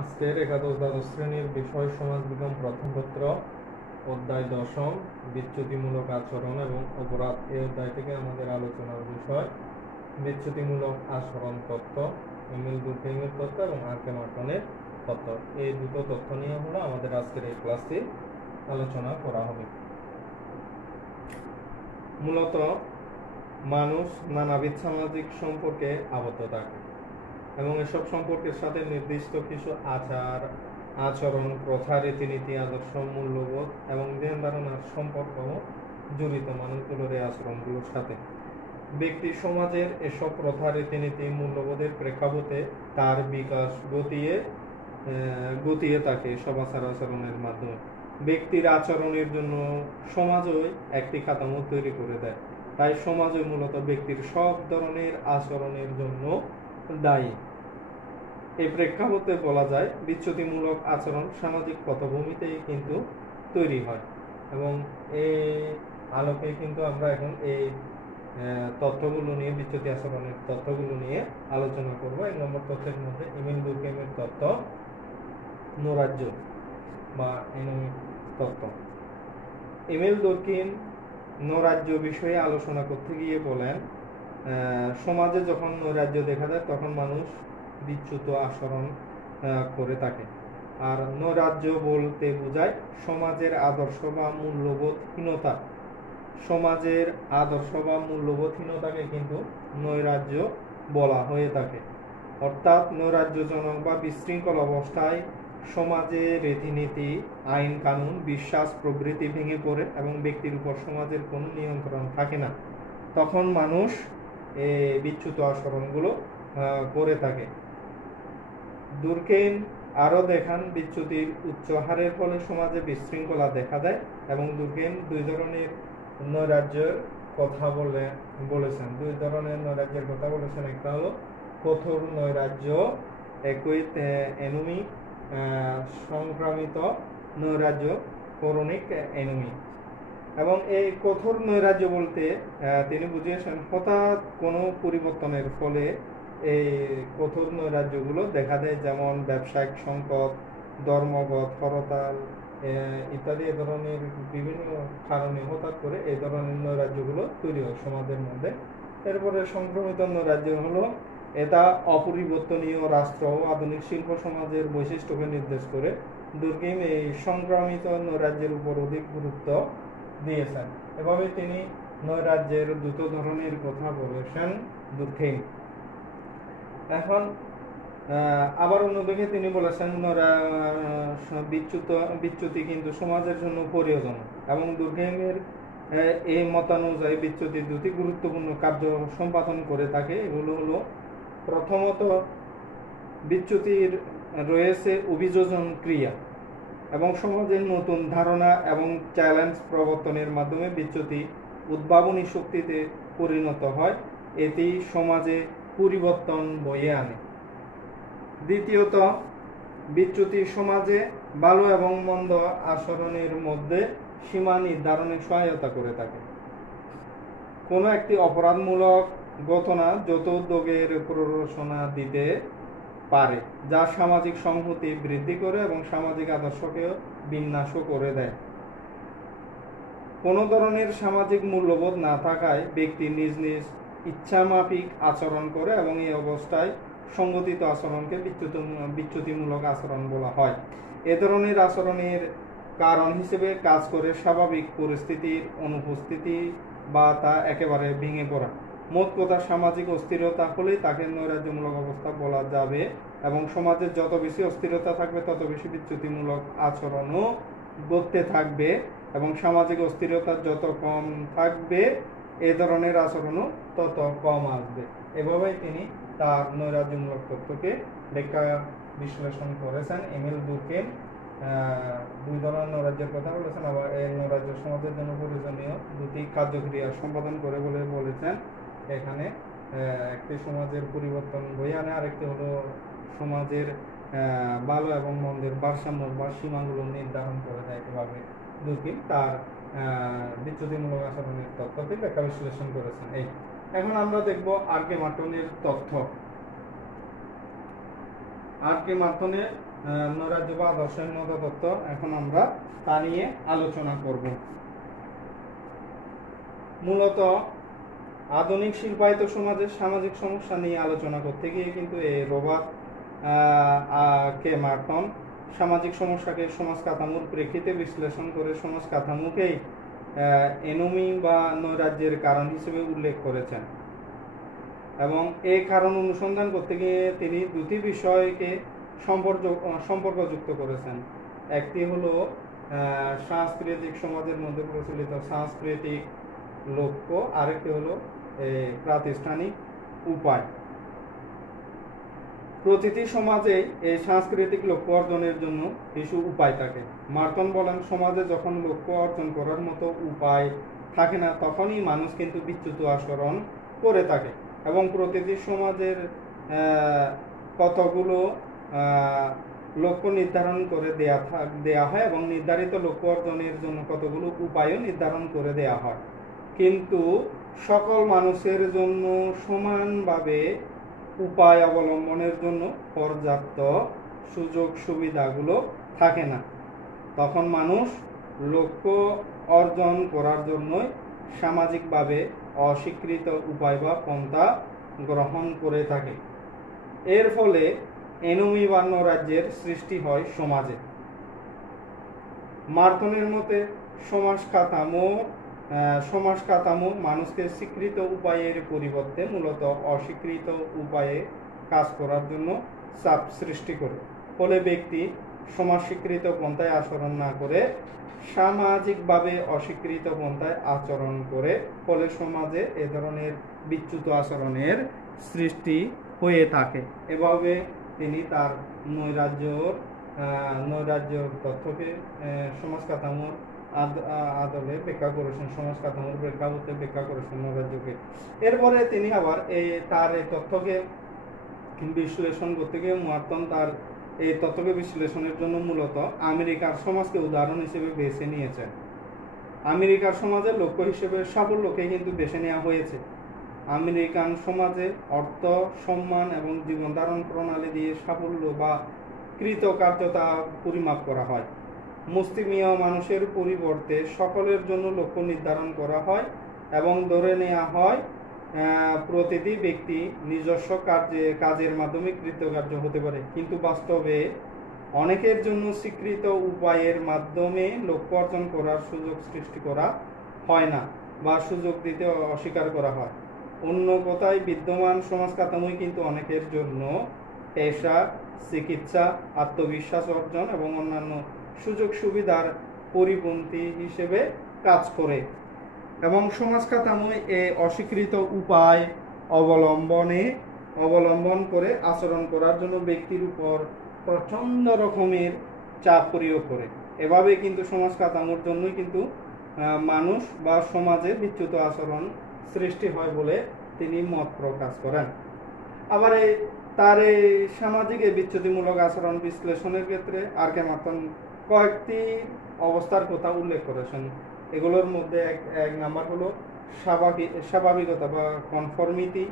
আজকের একাদশ দ্বাদশ শ্রেণীর বিষয় সমাজবিজ্ঞান প্রথম পত্র অধ্যায় দশম বিচ্যুতিমূলক আচরণ এবং অপরাধ। এই অধ্যায় থেকে আমাদের আলোচনার বিষয় বিচ্যুতিমূলক আচরণ তত্ত্ব, এমিল দুর্কেইমের তত্ত্ব এবং আরকে মার্টনের তত্ত্ব। এই দুটো তথ্য নিয়ে হলো আমাদের আজকের এই ক্লাসে আলোচনা করা হবে। মূলত মানুষ নানাবিধ সামাজিক সম্পর্কে আবদ্ধ থাকে এবং এসব সম্পর্কের সাথে নির্দিষ্ট কিছু আচরণ, প্রথা, রীতিনীতি, আদর্শ, মূল্যবোধ এবং ধ্যান ধারণার সম্পর্ক জড়িত মানুষগুলোর এই আচরণগুলোর সাথে। ব্যক্তি সমাজের এসব প্রথা, রীতিনীতি, মূল্যবোধের প্রেক্ষাপটে তার বিকাশ গতিয়ে থাকে সব আচরণের মাধ্যমে। ব্যক্তির আচরণের জন্য সমাজই একটি কাঠামো তৈরি করে দেয়, তাই সমাজই মূলত ব্যক্তির সব ধরনের আচরণের জন্য দায়ী। এই প্রেক্ষাপটে বলা যায় বিচ্যুতিমূলক আচরণ সামাজিক পটভূমিতেই কিন্তু তৈরি হয় এবং এই আলোকে কিন্তু আমরা এখন এই তথ্যগুলো নিয়ে, বিচ্যুতি আচরণের তথ্যগুলো নিয়ে আলোচনা করব। 1 নম্বর তথ্যের মধ্যে এমিল দুর্কেইমের তত্ত্ব, নৈরাজ্য বা এনোমিক তত্ত্ব। এমিল দুর্কেইম নৈরাজ্য বিষয়ে আলোচনা করতে গিয়ে বলেন, সমাজে যখন নৈরাজ্য দেখা যায় তখন মানুষ বিচ্যুত আচরণ করে থাকে। আর নৈরাজ্য বলতে বোঝায় সমাজের আদর্শ বা মূল্যবোধহীনতা। সমাজের আদর্শ বা মূল্যবোধহীনতাকে কিন্তু নৈরাজ্য বলা হয়ে থাকে। অর্থাৎ নৈরাজ্যজনক বা বিশৃঙ্খল অবস্থায় সমাজে রীতিনীতি, আইন কানুন, বিশ্বাস প্রভৃতি ভেঙে পড়ে এবং ব্যক্তির উপর সমাজের কোনো নিয়ন্ত্রণ থাকে না। তখন মানুষ এই বিচ্যুত আচরণগুলো করে থাকে। দুর্কেইম আরও দেখান বিচ্যুতির উচ্চ হারের ফলে সমাজে বিশৃঙ্খলা দেখা দেয় এবং দুর্কেইম 2 ধরনের নৈরাজ্যের কথা বলেছেন। 2 ধরনের নৈরাজ্যের কথা বলেছেন। একটা হলো কঠোর নৈরাজ্য, এনোমিক, সংক্রামিত নৈরাজ্য, ক্রনিক এনোমিক। এবং এই কঠোর নৈরাজ্য বলতে তিনি বুঝিয়েছেন হঠাৎ কোনো পরিবর্তনের ফলে এই কঠোর নৈরাজ্যগুলো দেখা দেয়, যেমন ব্যবসায়িক সংকট, ধর্মগত হরতাল ইত্যাদি। এ ধরনের বিভিন্ন কারণে হঠাৎ করে এই ধরনের নৈরাজ্যগুলো তৈরি হয় সমাজের মধ্যে। এরপরে সংক্রমিত নৈরাজ্য হলো, এটা অপরিবর্তনীয় রাষ্ট্র ও আধুনিক শিল্প সমাজের বৈশিষ্ট্যকে নির্দেশ করে। দুর্কেইম এই সংক্রামিত নৈরাজ্যের উপর অধিক গুরুত্ব দিয়েছেন। এভাবে তিনি নৈরাজ্যের 2 ধরনের কথা বলেছেন দুর্কেইম। এখন আবার অন্যদিকে তিনি বলেছেন বিচ্যুতি কিন্তু সমাজের জন্য প্রয়োজনীয় এবং দুর্কেইমের এই মতানুযায়ী বিচ্যুতি 2টি গুরুত্বপূর্ণ কার্য সম্পাদন করে থাকে। এগুলো হলো, প্রথমত বিচ্যুতির রয়েছে অভিযোজন ক্রিয়া এবং সমাজের নতুন ধারণা এবং চ্যালেঞ্জ প্রবর্তনের মাধ্যমে বিচ্যুতি উদ্ভাবনী শক্তিতে পরিণত হয়। এটি সমাজে পরিবর্তন বয়ে আনে। দ্বিতীয়ত বিচ্যুতি সমাজে ভালো এবং মন্দ আচরণের মধ্যে সীমা নির্ধারণে সহায়তা করে থাকে। কোনো একটি অপরাধমূলক ঘটনা যত উদ্যোগের প্ররোচনা দিতে পারে, যা সামাজিক সংহতি বৃদ্ধি করে এবং সামাজিক আদর্শকেও বিন্যাসও করে দেয়। কোনো ধরনের সামাজিক মূল্যবোধ না থাকায় ব্যক্তি নিজ নিজ ইচ্ছামাফিক আচরণ করে এবং এই অবস্থায় সংগঠিত আচরণকে বিচ্যুতিমূলক আচরণ বলা হয়। এ ধরনের আচরণের কারণ হিসেবে কাজ করে স্বাভাবিক পরিস্থিতির অনুপস্থিতি বা তা একেবারে ভেঙে পড়া। মোট কথা, সামাজিক অস্থিরতা হলে তাকে নৈরাজ্যমূলক অবস্থা বলা যাবে এবং সমাজের যত বেশি অস্থিরতা থাকবে তত বেশি বিচ্যুতিমূলক আচরণও ঘটতে থাকবে এবং সামাজিক অস্থিরতা যত কম থাকবে এ ধরনের আচরণও তত কম আসবে। এভাবেই তিনি তার নৈরাজ্যমূলক তত্ত্বকে ব্যাখ্যা বিশ্লেষণ করেছেন। এমিল দুর্কেইম 2 ধরনের নৈরাজ্যের কথা বলেছেন, আবার এই নৈরাজ্য সমাজের জন্য প্রয়োজনীয় 2টি কার্যক্রিয়া সম্পাদন করে বলে বলেছেন। এখানে একটি সমাজের পরিবর্তন বয়ে আনে, আরেকটি হলো সমাজের ভালো এবং মন্দের ভারসাম্য বা সীমাগুলো নির্ধারণ করে দেয়। এভাবে দুর্কেইম তার বিচ্যুতিমূলক আচরণের তত্ত্বটি ব্যাখ্যা বিশ্লেষণ করেছেন। এখন আমরা দেখব আরকে মার্টনের তথ্য। আর কে মার্টনের নৈরাজ্য বা আদর্শহীনতা তত্ত্ব এখন আমরা তা নিয়ে আলোচনা করব। মূলত আধুনিক শিল্পায়িত সমাজের সামাজিক সমস্যা নিয়ে আলোচনা করতে গিয়ে কিন্তু এই রবার্ট কে মার্টন সামাজিক সমস্যাকে সমাজ কাঠামোর প্রেক্ষিতে বিশ্লেষণ করে সমাজ কাঠামোকেই এনোমি বা নৈরাজ্যের কারণ হিসেবে উল্লেখ করেছেন এবং এই কারণ অনুসন্ধান করতে গিয়ে তিনি দুটি বিষয়কে সম্পর্কযুক্ত করেছেন। একটি হলো সাংস্কৃতিক সমাজের মধ্যে প্রচলিত সাংস্কৃতিক লক্ষ্য, আরেকটি হলো প্রাতিষ্ঠানিক উপায়। প্রতিটি সমাজে এই সাংস্কৃতিক লক্ষ্য অর্জনের জন্য কিছু উপায় থাকে। মার্টন বলেন, সমাজে যখন লক্ষ্য অর্জন করার মতো উপায় থাকে না তখনই মানুষ কিন্তু বিচ্যুত আচরণ করে থাকে এবং প্রতিটি সমাজের কতগুলো লক্ষ্য নির্ধারণ করে দেয়া হয় এবং নির্ধারিত লক্ষ্য অর্জনের জন্য কতগুলো উপায়ও নির্ধারণ করে দেয়া হয়, কিন্তু সকল মানুষের জন্য সমানভাবে উপায় অবলম্বনের জন্য পর্যাপ্ত সুযোগ সুবিধাগুলো থাকে না। তখন মানুষ লক্ষ্য অর্জন করার জন্যই সামাজিকভাবে অস্বীকৃত উপায় বা পন্থা গ্রহণ করে থাকে। এর ফলে এনোমি বা নৈরাজ্যের সৃষ্টি হয় সমাজে। মার্টনের মতে সমাজ কাঠামো মানুষকে স্বীকৃত উপায়ের পরিবর্তে মূলত অস্বীকৃত উপায়ে কাজ করার জন্য চাপ সৃষ্টি করে। ফলে ব্যক্তি সমাজ স্বীকৃত পন্থায় আচরণ না করে সামাজিকভাবে অস্বীকৃত পন্থায় আচরণ করে, ফলে সমাজে এ ধরনের বিচ্যুত আচরণের সৃষ্টি হয়ে থাকে। এভাবে তিনি তার নৈরাজ্য তথ্যকে সমাজ কাঠামোর আদলে ব্যাখ্যা করেছেন, সমাজ কাঠামোর প্রেক্ষাপটে ব্যাখ্যা করেছেন নৈরাজ্যকে। এরপরে তিনি আবার তার এই তথ্যকে বিশ্লেষণ করতে গিয়ে মার্টন তার এই তথ্যকে বিশ্লেষণের জন্য মূলত আমেরিকার সমাজকে উদাহরণ হিসেবে বেছে নিয়েছেন। আমেরিকার সমাজের লক্ষ্য হিসেবে সাফল্যকে কিন্তু বেছে নেওয়া হয়েছে। আমেরিকান সমাজে অর্থ, সম্মান এবং জীবনধারণ প্রণালী দিয়ে সাফল্য বা কৃতকার্যতা পরিমাপ করা হয়। মুসলিমীয় মানুষের পরিবর্তে সকলের জন্য লক্ষ্য নির্ধারণ করা হয় এবং ধরে নেওয়া হয় প্রতিটি ব্যক্তি নিজস্ব কাজের মাধ্যমে কৃতকার্য হতে পারে, কিন্তু বাস্তবে অনেকের জন্য স্বীকৃত উপায়ের মাধ্যমে লক্ষ্য অর্জন করার সুযোগ সৃষ্টি করা হয় না বা সুযোগ দিতে অস্বীকার করা হয়। অন্য কথায় বিদ্যমান সমাজ কাঠামোই কিন্তু অনেকের জন্য পেশা, চিকিৎসা, আত্মবিশ্বাস অর্জন এবং অন্যান্য সুযোগ সুবিধার পরিপন্থী হিসেবে কাজ করে এবং সমাজ কাঠামোয় এই অস্বীকৃত উপায় অবলম্বন করে আচরণ করার জন্য ব্যক্তির উপর প্রচন্ড রকমের চাপ প্রয়োগ করে। এভাবে কিন্তু সমাজ কাঠামোর জন্যই কিন্তু মানুষ বা সমাজে বিচ্যুত আচরণ সৃষ্টি হয় বলে তিনি মত প্রকাশ করেন। আবার তার এই সামাজিক বিচ্যুতিমূলক আচরণ বিশ্লেষণের ক্ষেত্রে আর কে মার্টন কয়েকটি অবস্থার কথা উল্লেখ করেছেন। এগুলোর মধ্যে এক নাম্বার হলো স্বাভাবিকতা বা কনফর্মিটি।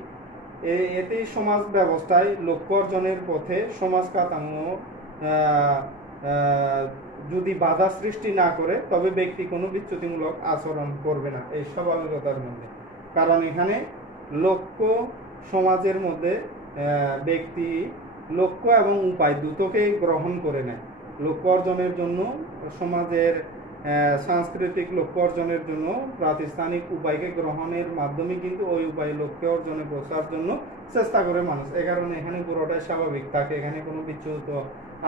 এটি সমাজ ব্যবস্থায় লক্ষ্য অর্জনের পথে সমাজ কাঠামো যদি বাধা সৃষ্টি না করে তবে ব্যক্তি কোনো বিচ্যুতিমূলক আচরণ করবে না এই স্বাভাবিকতার মধ্যে, কারণ এখানে লক্ষ্য সমাজের মধ্যে ব্যক্তি লক্ষ্য এবং উপায় দুটোকেই গ্রহণ করে নেয়। লক্ষ্য অর্জনের জন্য সমাজের সাংস্কৃতিক লক্ষ্য অর্জনের জন্য প্রাতিষ্ঠানিক উপায়কে গ্রহণের মাধ্যমে কিন্তু ওই উপায় লক্ষ্য অর্জনে পৌঁছার জন্য চেষ্টা করে মানুষ। এ কারণে এখানে পুরোটাই স্বাভাবিক থাকে, এখানে কোনো বিচ্যুত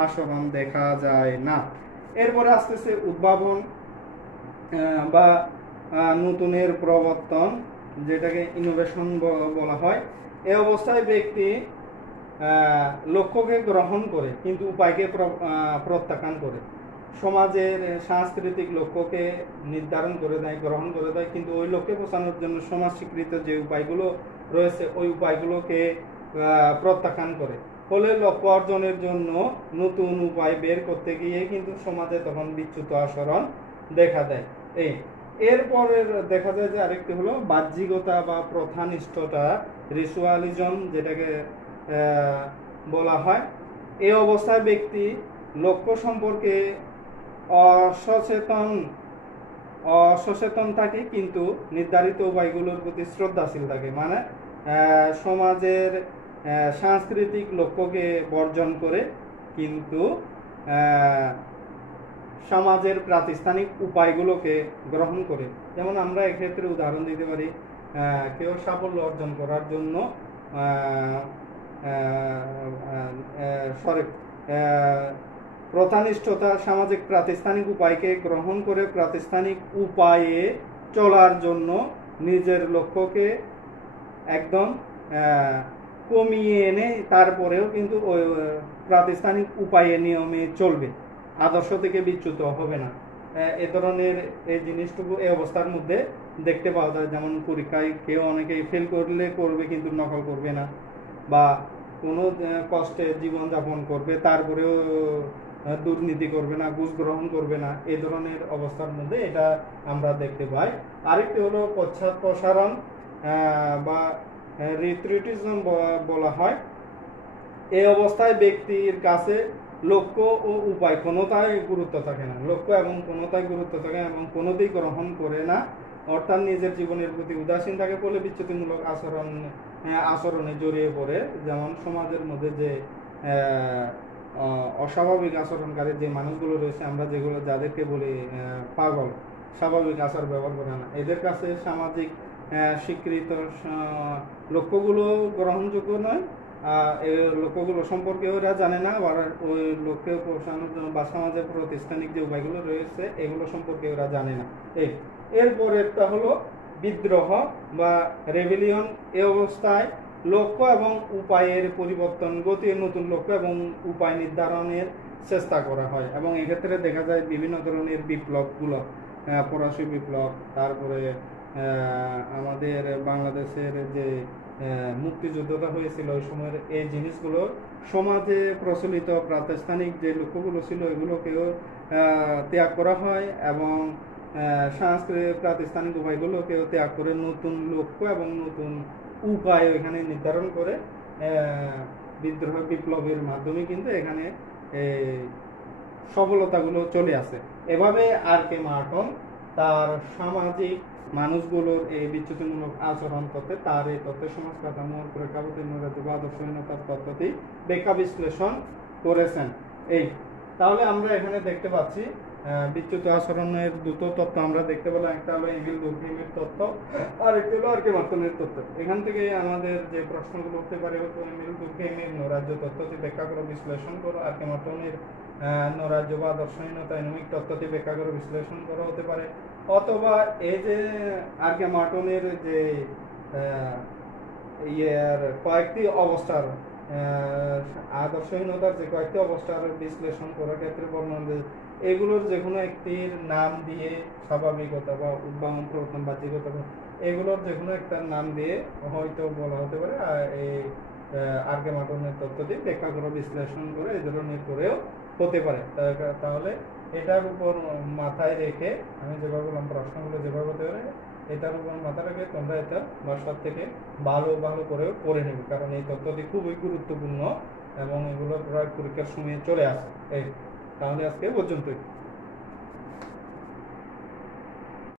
আচরণ দেখা যায় না। এরপরে আসতেছে উদ্ভাবন বা নতুনের প্রবর্তন, যেটাকে ইনোভেশন বলা হয়। এই অবস্থায় ব্যক্তি লক্ষ্যকে গ্রহণ করে কিন্তু উপায়কে প্রত্যাখ্যান করে। সমাজের সাংস্কৃতিক লক্ষ্যকে নির্ধারণ করে দেয়, গ্রহণ করে দেয়, কিন্তু ওই লক্ষ্যে পৌঁছানোর জন্য সমাজ স্বীকৃত যে উপায়গুলো রয়েছে ওই উপায়গুলোকে প্রত্যাখ্যান করে। ফলে লক্ষ্য অর্জনের জন্য নতুন উপায় বের করতে গিয়ে কিন্তু সমাজে তখন বিচ্যুত আচরণ দেখা দেয়। এরপরে দেখা যায় যে আরেকটি হলো বাহ্যিকতা বা প্রথানিষ্ঠতা, রিচুয়ালিজম যেটাকে বলা হয়। এই অবস্থায় ব্যক্তি লক্ষ্য সম্পর্কে অসচেতন অসচেতন থাকে, কিন্তু নির্ধারিত উপায়গুলোর প্রতি শ্রদ্ধাশীল থাকে। মানে সমাজের সাংস্কৃতিক লক্ষ্যকে বর্জন করে, কিন্তু সমাজের প্রাতিষ্ঠানিক উপায়গুলোকে গ্রহণ করে। যেমন আমরা এক্ষেত্রে উদাহরণ দিতে পারি, কেউ সাফল্য অর্জন করার জন্য প্রথানিষ্ঠতা সামাজিক প্রাতিষ্ঠানিক উপায়কে গ্রহণ করে প্রাতিষ্ঠানিক উপায়ে চলার জন্য নিজের লক্ষ্যকে একদম কমিয়ে এনে তারপরেও কিন্তু ওই প্রাতিষ্ঠানিক উপায়ে নিয়মে চলবে, আদর্শ থেকে বিচ্যুত হবে না। এ ধরনের এই জিনিসটুকু এই অবস্থার মধ্যে দেখতে পাওয়া যায়। যেমন পরীক্ষায় কেউ অনেকেই ফেল করলে করবে, কিন্তু নকল করবে না, বা কোনো কষ্টে জীবনযাপন করবে তারপরেও দুর্নীতি করবে না, ঘুষ গ্রহণ করবে না। এই ধরনের অবস্থার মধ্যে এটা আমরা দেখতে পাই। আরেকটি হলো পশ্চাৎপসারণ বা রিট্রিটিজম বলা হয়। এই অবস্থায় ব্যক্তির কাছে লক্ষ্য ও উপায় কোনোটাই গুরুত্ব থাকে না, লক্ষ্য এবং কোনোটাই গুরুত্ব থাকে না এবং কোনোতেই গ্রহণ করে না, অর্থাৎ নিজের জীবনের প্রতি উদাসীন থাকে বলে বিচ্যুতিমূলক আচরণে জড়িয়ে পড়ে। যেমন সমাজের মধ্যে যে অস্বাভাবিক আচরণকারী যে মানুষগুলো রয়েছে, আমরা যাদেরকে বলি পাগল, স্বাভাবিক আচার ব্যবহার করে না, এদের কাছে সামাজিক স্বীকৃত লক্ষ্যগুলো গ্রহণযোগ্য নয়। এই লক্ষ্যগুলো সম্পর্কে ওরা জানে না, আবার ওই লক্ষ্যে পৌঁছানোর জন্য বা সমাজের প্রাতিষ্ঠানিক যে উপায়গুলো রয়েছে এগুলো সম্পর্কে ওরা জানে না। এরপরেরটা হলো বিদ্রোহ বা রেভিলিয়ন। এই অবস্থায় লক্ষ্য এবং উপায়ের পরিবর্তন গতির নতুন লক্ষ্য এবং উপায় নির্ধারণের চেষ্টা করা হয়, এবং এক্ষেত্রে দেখা যায় বিভিন্ন ধরনের বিপ্লবগুলো, ফরাসি বিপ্লব, তারপরে আমাদের বাংলাদেশের যে মুক্তিযুদ্ধটা হয়েছিল ওই সময়ের এই জিনিসগুলো সমাজে প্রচলিত প্রাতিষ্ঠানিক যে লক্ষ্যগুলো ছিল এগুলোকেও ত্যাগ করা হয়, এবং সাংস্কৃতিক প্রাতিষ্ঠানিক উপায়গুলোকেও ত্যাগ করে নতুন লক্ষ্য এবং নতুন উপায় এখানে নির্ধারণ করে বিদ্রোহ বিপ্লবের মাধ্যমে কিন্তু এখানে সফলতাগুলো চলে আসে। এভাবে আর.কে. মার্টন তার সামাজিক মানুষগুলোর এই বিচ্যুতিমূলক আচরণ তত্ত্বে তার এই তত্ত্বের সমাজ কাঠামোর প্রেক্ষাপটে নৈরাজ্য বা আদর্শহীনতার তত্ত্বটি ব্যাখ্যা বিশ্লেষণ করেছেন। তাহলে আমরা এখানে দেখতে পাচ্ছি বিচ্যুত আচরণের দুটো তত্ত্ব আমরা দেখতে পেলাম। একটা হলো এমিল দুর্কহেইমের তত্ত্ব, আর একটি হলো আর.কে. মার্টনের তত্ত্ব। এখান থেকে আমাদের যে প্রশ্নগুলো উঠতে পারে, এমিল দুর্কহেইমের নৈরাজ্য তত্ত্বটি ব্যাখ্যা করে বিশ্লেষণ করো, আর.কে. মার্টনের নৈরাজ্য বা আদর্শহীনতা এনমিক তত্ত্বটি ব্যাখ্যা করে বিশ্লেষণ করা হতে পারে। অথবা এই যে আর.কে. মার্টনের যে কয়েকটি অবস্থার আদর্শহীনতার যে কয়েকটি অবস্থার বিশ্লেষণ করার ক্ষেত্রে বর্ণনা, এগুলোর যে কোনো একটির নাম দিয়ে স্বাভাবিকতা বা উদ্ভাবন প্রবর্তন বাহ্যিকতা, এগুলোর যে কোনো একটা নাম দিয়ে হয়তো বলা হতে পারে এই আর.কে. মার্টনের তত্ত্বটি ব্যাখ্যা করে বিশ্লেষণ করে এই ধরনের করেও হতে পারে। তাহলে এটার উপর মাথায় রেখে আমি যেভাবে বললাম প্রশ্নগুলো যেভাবে হতে পারে এটার উপর মাথা রেখে তোমরা এটা বাসার থেকে ভালো করে পড়ে নেবে, কারণ এই তথ্যটি খুবই গুরুত্বপূর্ণ এবং এগুলো প্রায় পরীক্ষার সময় চলে আসে। তাহলে আজকে পর্যন্তই।